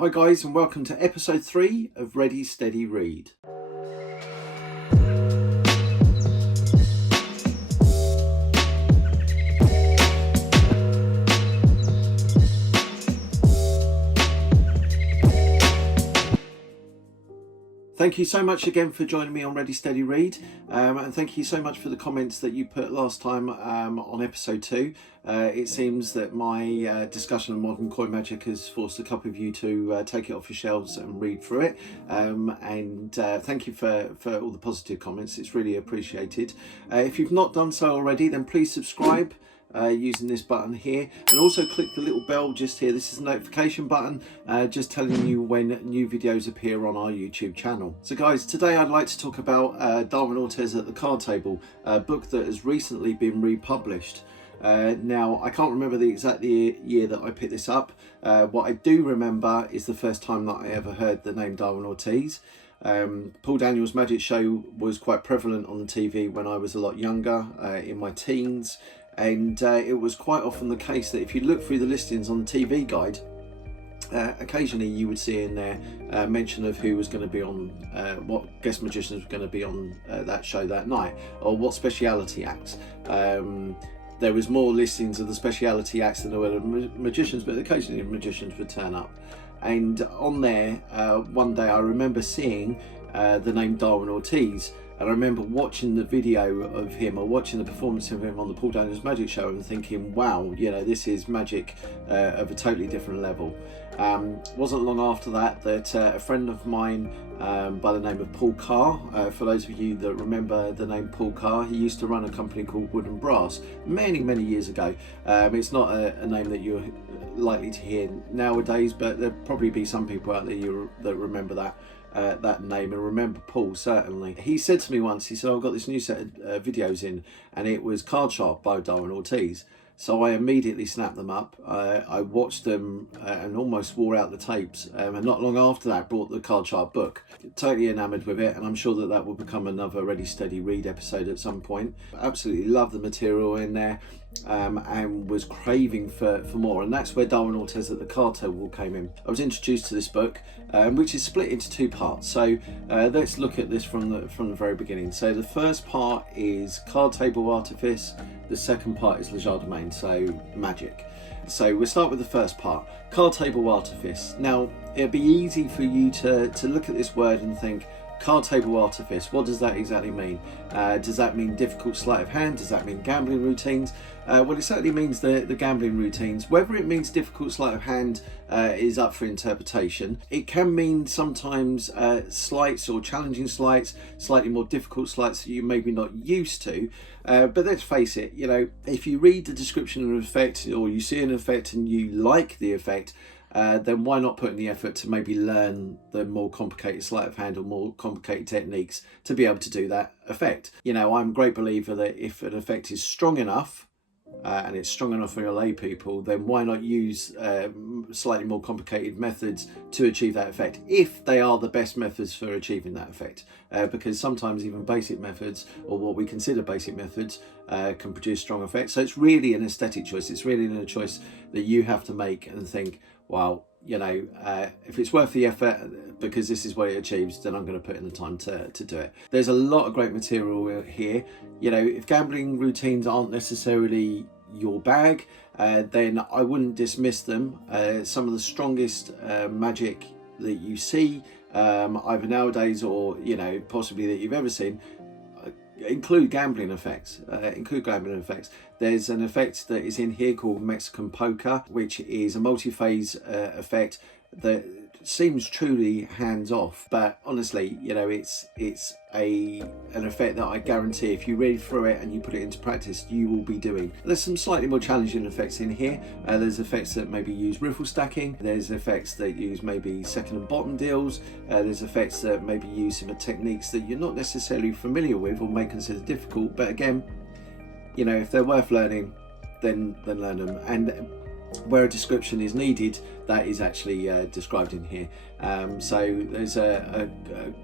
Hi guys, and welcome to episode 3 of Ready Steady Read. Thank you so much again for joining me on Ready Steady Read, and thank you so much for the comments that you put last time on episode 2. It seems that my discussion of modern coin magic has forced a couple of you to take it off your shelves and read through it, and thank you for all the positive comments. It's really appreciated. If you've not done so already, then please subscribe using this button here, and also click the little bell just here. This is a notification button just telling you when new videos appear on our YouTube channel. So guys, today I'd like to talk about Darwin Ortiz at the Card Table, a book that has recently been republished. Now, I can't remember the exact year that I picked this up. What I do remember is the first time that I ever heard the name Darwin Ortiz. Paul Daniels' magic show was quite prevalent on the TV when I was a lot younger, in my teens. And it was quite often the case that if you look through the listings on the TV guide, occasionally you would see in there mention of who was going to be on, what guest magicians were going to be on that show that night, or what speciality acts. There was more listings of the speciality acts than there were magicians, but occasionally magicians would turn up. And on there, one day I remember seeing the name Darwin Ortiz. And I remember watching the video of him, or watching the performance of him on the Paul Daniels magic show, and thinking, wow, you know, this is magic of a totally different level. Wasn't long after that a friend of mine by the name of Paul Carr, for those of you that remember the name Paul Carr, he used to run a company called Wood and Brass many years ago. It's not a name that you're likely to hear nowadays, but there'll probably be some people out there that remember that name and remember Paul, certainly. He said to me once, he said, I've got this new set of videos in, and it was Card Sharp by Darwin Ortiz. So I immediately snapped them up. I watched them and almost wore out the tapes, and not long after that brought the Card Sharp book. Totally enamoured with it, and I'm sure that will become another Ready Steady Read episode at some point. Absolutely love the material in there, and was craving for more, and that's where Darwin Ortiz at the Card Table came in. I was introduced to this book, which is split into 2 parts. So let's look at this from the very beginning. So the first part is Card Table Artifice. The second part is Legerdemain, so magic. So we'll start with the first part, Card Table Artifice. Now, it'd be easy for you to look at this word and think, Card Table Artifice, what does that exactly mean? Does that mean difficult sleight of hand? Does that mean gambling routines? Well, it certainly means the gambling routines. Whether it means difficult sleight of hand is up for interpretation. It can mean sometimes sleights or challenging sleights, slightly more difficult sleights that you maybe not used to. But let's face it, you know, if you read the description of an effect, or you see an effect and you like the effect, then why not put in the effort to maybe learn the more complicated sleight of hand or more complicated techniques to be able to do that effect. You know, I'm a great believer that if an effect is strong enough, and it's strong enough for your lay people, then why not use slightly more complicated methods to achieve that effect, if they are the best methods for achieving that effect. Because sometimes even basic methods, or what we consider basic methods, can produce strong effects. So it's really an aesthetic choice. It's really a choice that you have to make and think, well, you know, if it's worth the effort because this is what it achieves, then I'm going to put in the time to do it. There's a lot of great material here. You know, if gambling routines aren't necessarily your bag, then I wouldn't dismiss them. Some of the strongest magic that you see, either nowadays or, you know, possibly that you've ever seen, include gambling effects. There's an effect that is in here called Mexican Poker, which is a multi-phase effect that seems truly hands-off, but honestly, you know, it's an effect that I guarantee if you read through it and you put it into practice, you will be doing. There's some slightly more challenging effects in here. There's effects that maybe use riffle stacking. There's effects that use maybe second and bottom deals. There's effects that maybe use some techniques that you're not necessarily familiar with or may consider difficult, but again, you know, if they're worth learning, then learn them. And where a description is needed, that is actually described in here. So there's a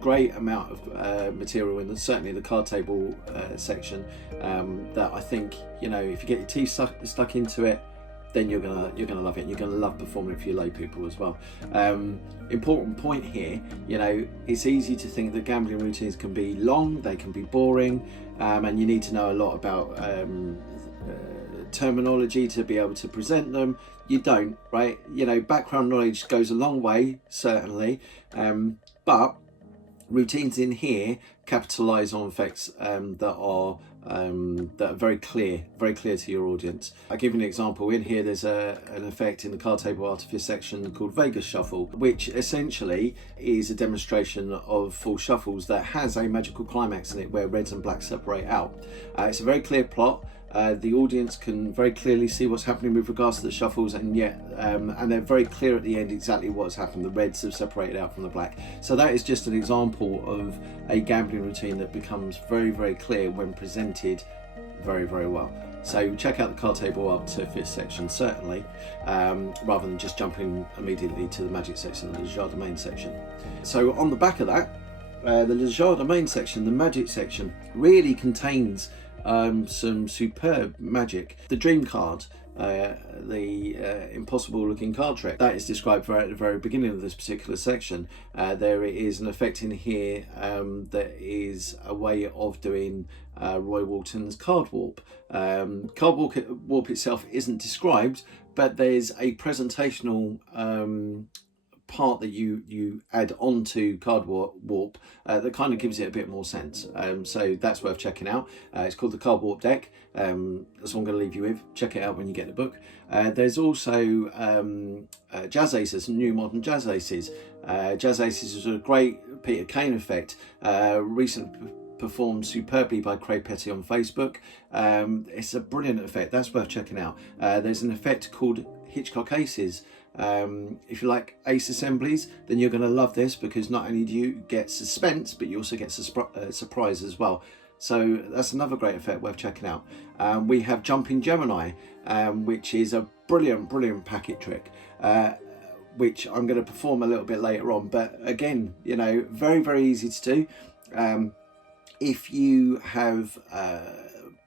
great amount of material in certainly the card table section that I think, you know, if you get your teeth stuck into it, then you're gonna love it. And you're gonna love performing it for your lay people as well. Important point here, it's easy to think that gambling routines can be long, they can be boring, and you need to know a lot about terminology to be able to present them. You don't, right? Background knowledge goes a long way, certainly, but routines in here capitalize on effects that are very clear to your audience. I'll give you an example. In here there's an effect in the card table artifice section called Vegas Shuffle, which essentially is a demonstration of full shuffles that has a magical climax in it where reds and blacks separate out. It's a very clear plot. The audience can very clearly see what's happening with regards to the shuffles, and yet and they're very clear at the end exactly what's happened. The reds have separated out from the black. So that is just an example of a gambling routine that becomes very, very clear when presented very, very well. So check out the card table artifice section, certainly, rather than just jumping immediately to the magic section, the Jardin section. So on the back of that, the Jardin section, the magic section, really contains some superb magic. The dream card, the impossible looking card trick, that is described right at the very beginning of this particular section. There is an effect in here that is a way of doing Roy Walton's card warp. Card warp itself isn't described, but there's a presentational part that you add onto card warp that kind of gives it a bit more sense, so that's worth checking out. It's called the Card Warp deck. That's what I'm going to leave you with. Check it out when you get the book. There's also Jazz Aces, New Modern Jazz Aces. Jazz Aces is a great Peter Kane effect, recently performed superbly by Craig Petty on Facebook. It's a brilliant effect, that's worth checking out. There's an effect called Hitchcock Aces. If you like ace assemblies, then you're going to love this, because not only do you get suspense, but you also get surprise as well. So that's another great effect worth checking out. We have Jumping Gemini, which is a brilliant packet trick, which I'm going to perform a little bit later on. But again, very, very easy to do. If you have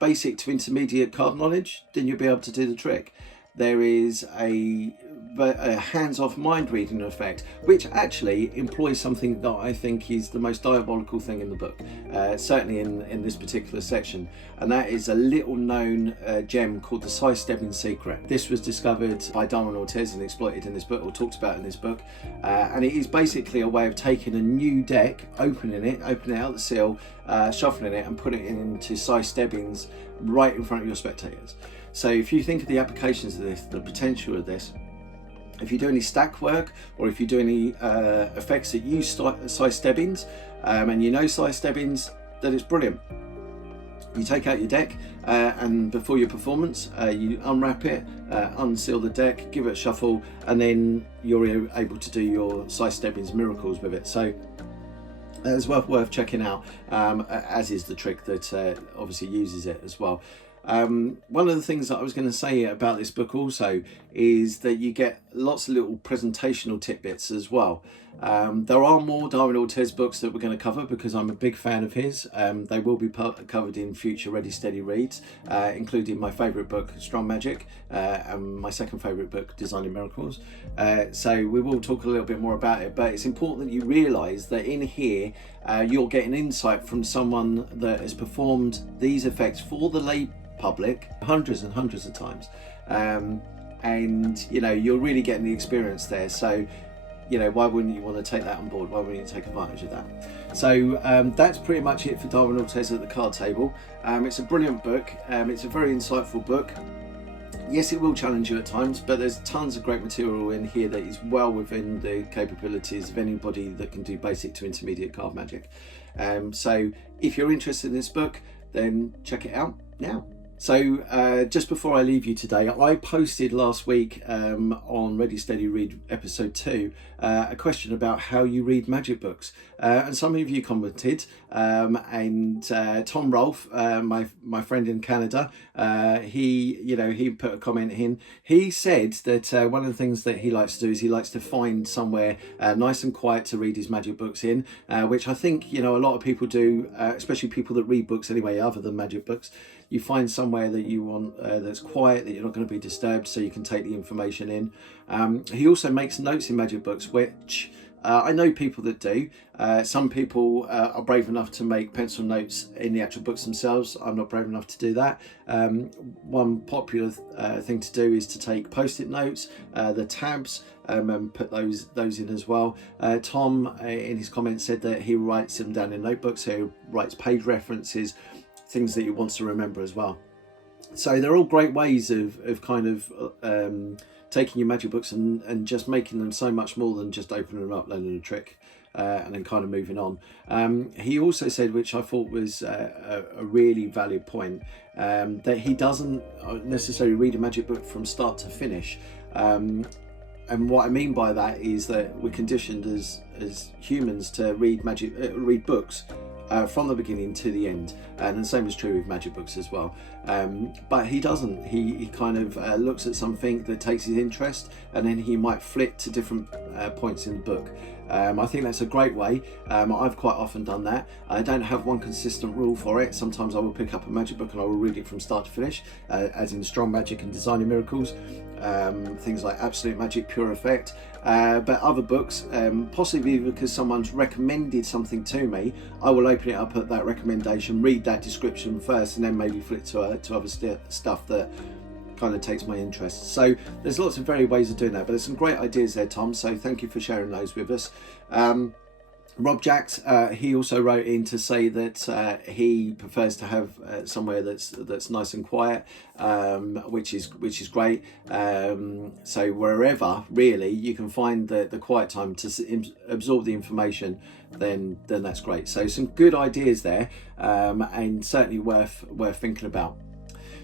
basic to intermediate card knowledge, then you'll be able to do the trick. There is a hands-off mind reading effect, which actually employs something that I think is the most diabolical thing in the book, certainly in this particular section, and that is a little known gem called the Sidestep secret. This was discovered by Darwin Ortiz and exploited in this book, or talked about in this book, and it is basically a way of taking a new deck, opening it out the seal, shuffling it and putting it into Sidesteppings right in front of your spectators. So if you think of the applications of this, the potential of this, if you do any stack work, or if you do any effects that use Sidesteppings, and you know Sidesteppings, then it's brilliant. You take out your deck, and before your performance, you unwrap it, unseal the deck, give it a shuffle, and then you're able to do your Sidesteppings miracles with it. So it's worth checking out, as is the trick that obviously uses it as well. One of the things that I was going to say about this book also is that you get lots of little presentational tidbits as well. There are more Darwin Ortiz books that we're going to cover, because I'm a big fan of his. They will be covered in future Ready Steady Reads, including my favourite book, Strong Magic, and my second favourite book, Designing Miracles. So we will talk a little bit more about it, but it's important that you realise that in here you're getting insight from someone that has performed these effects for the lay public hundreds and hundreds of times, and you're really getting the experience there. So why wouldn't you want to take that on board? Why wouldn't you take advantage of that? So that's pretty much it for Darwin Ortiz at the card table. It's a brilliant book. It's a very insightful book. Yes, it will challenge you at times, but there's tons of great material in here that is well within the capabilities of anybody that can do basic to intermediate card magic. So if you're interested in this book, then check it out now. So just before I leave you today, I posted last week on Ready Steady Read episode 2 a question about how you read magic books, and some of you commented, and Tom Rolfe, my friend in Canada, he put a comment in. He said that one of the things that he likes to do is he likes to find somewhere nice and quiet to read his magic books in, which I think a lot of people do, especially people that read books anyway other than magic books. you find somewhere that you want that's quiet, that you're not going to be disturbed, so you can take the information in. He also makes notes in magic books, which I know people that do. Some people are brave enough to make pencil notes in the actual books themselves. I'm not brave enough to do that. One popular thing to do is to take post-it notes, the tabs, and put those in as well. Tom, in his comments, said that he writes them down in notebooks, so he writes page references, things that he wants to remember as well. So they're all great ways of kind of taking your magic books and just making them so much more than just opening them up, learning a trick, and then kind of moving on. He also said, which I thought was a really valid point, that he doesn't necessarily read a magic book from start to finish. And what I mean by that is that we're conditioned as humans to read books from the beginning to the end, and the same is true with magic books as well. But he doesn't. He kind of looks at something that takes his interest, and then he might flit to different points in the book. I think that's a great way. I've quite often done that. I don't have one consistent rule for it. Sometimes I will pick up a magic book and I will read it from start to finish, as in Strong Magic and Designing Miracles, things like Absolute Magic, Pure Effect. But other books, possibly because someone's recommended something to me, I will open it up at that recommendation, read that description first, and then maybe flip to other stuff that kind of takes my interest. So there's lots of varied ways of doing that, but there's some great ideas there, Tom, so thank you for sharing those with us. Rob Jacks, he also wrote in to say that he prefers to have somewhere that's nice and quiet, which is great. So wherever really you can find the quiet time to absorb the information, then that's great. So some good ideas there, and certainly worth thinking about.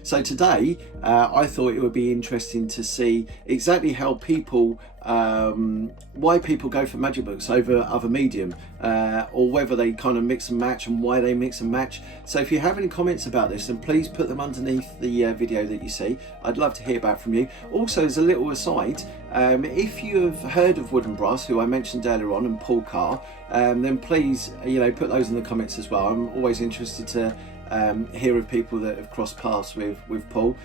So today, I thought it would be interesting to see exactly how people, why people go for magic books over other medium, or whether they kind of mix and match, and why they mix and match. So if you have any comments about this, then please put them underneath the video that you see. I'd love to hear back from you. Also, as a little aside, if you have heard of Wood and Brass, who I mentioned earlier on, and Paul Carr, then please, put those in the comments as well. I'm always interested to hear of people that have crossed paths with Paul.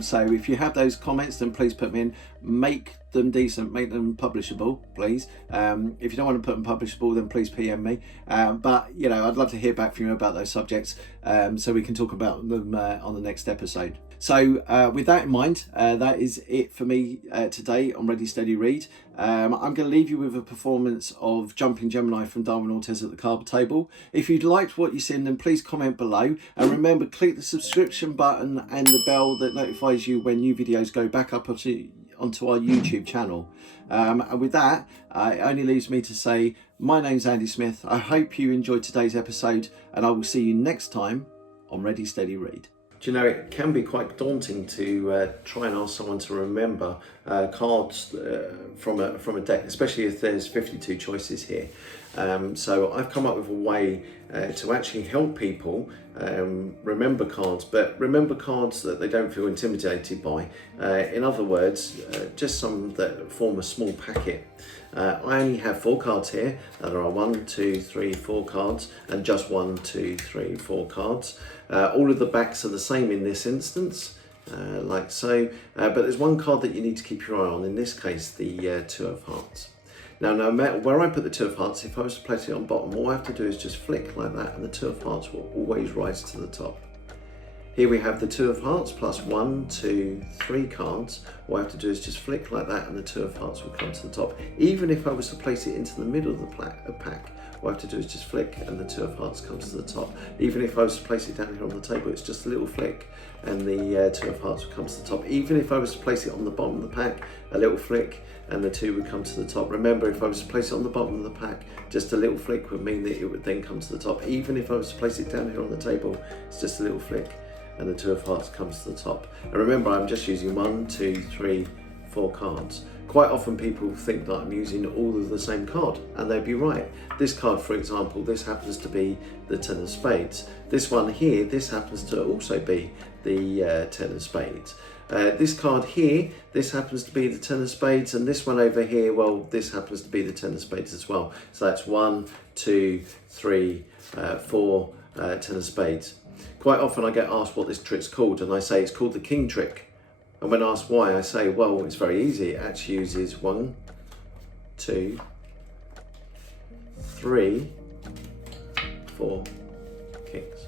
So if you have those comments, then please put them in. Make them decent, make them publishable, please. If you don't want to put them publishable, then please PM me. But I'd love to hear back from you about those subjects, so we can talk about them on the next episode. So with that in mind, that is it for me today on Ready Steady Read. I'm going to leave you with a performance of Jumping Gemini from Darwin Ortiz at the card table. If you'd liked what you've seen, then please comment below, and remember, click the subscription button and the bell that notifies you when new videos go back up onto our YouTube channel. And with that, it only leaves me to say, my name's Andy Smith. I hope you enjoyed today's episode, and I will see you next time on Ready Steady Read. Do you know, it can be quite daunting to try and ask someone to remember cards from a deck, especially if there's 52 choices here. So I've come up with a way to actually help people remember cards, but remember cards that they don't feel intimidated by. In other words, just some that form a small packet. I only have 4 cards here. There are 1, 2, 3, 4 cards, and just 1, 2, 3, 4 cards. All of the backs are the same in this instance, like so, but there's one card that you need to keep your eye on, in this case the 2 of Hearts. Now, no matter where I put the 2 of Hearts, if I was to place it on bottom, all I have to do is just flick like that, and the 2 of Hearts will always rise to the top. Here we have the 2 of Hearts plus 1, 2, 3 cards. All I have to do is just flick like that, and the 2 of Hearts will come to the top. Even if I was to place it into the middle of the pack, all I have to do is just flick, and the 2 of Hearts comes to the top. Even if I was to place it down here on the table, it's just a little flick, and the 2 of Hearts will come to the top. Even if I was to place it on the bottom of the pack, a little flick, and the 2 would come to the top. Remember, if I was to place it on the bottom of the pack, just a little flick would mean that it would then come to the top. Even if I was to place it down here on the table, it's just a little flick, and the 2 of Hearts comes to the top. And remember, I'm just using 1, 2, 3, 4 cards. Quite often people think that I'm using all of the same card, and they'd be right. This card, for example, this happens to be the 10 of Spades. This one here, this happens to also be the 10 of Spades. This card here, this happens to be the 10 of Spades, and this one over here, well, this happens to be the 10 of Spades as well. So that's 1, 2, 3, 4, 10 of Spades. Quite often I get asked what this trick's called, and I say it's called the king trick. And when asked why, I say, well, it's very easy. It actually uses 1, 2, 3, 4 kings.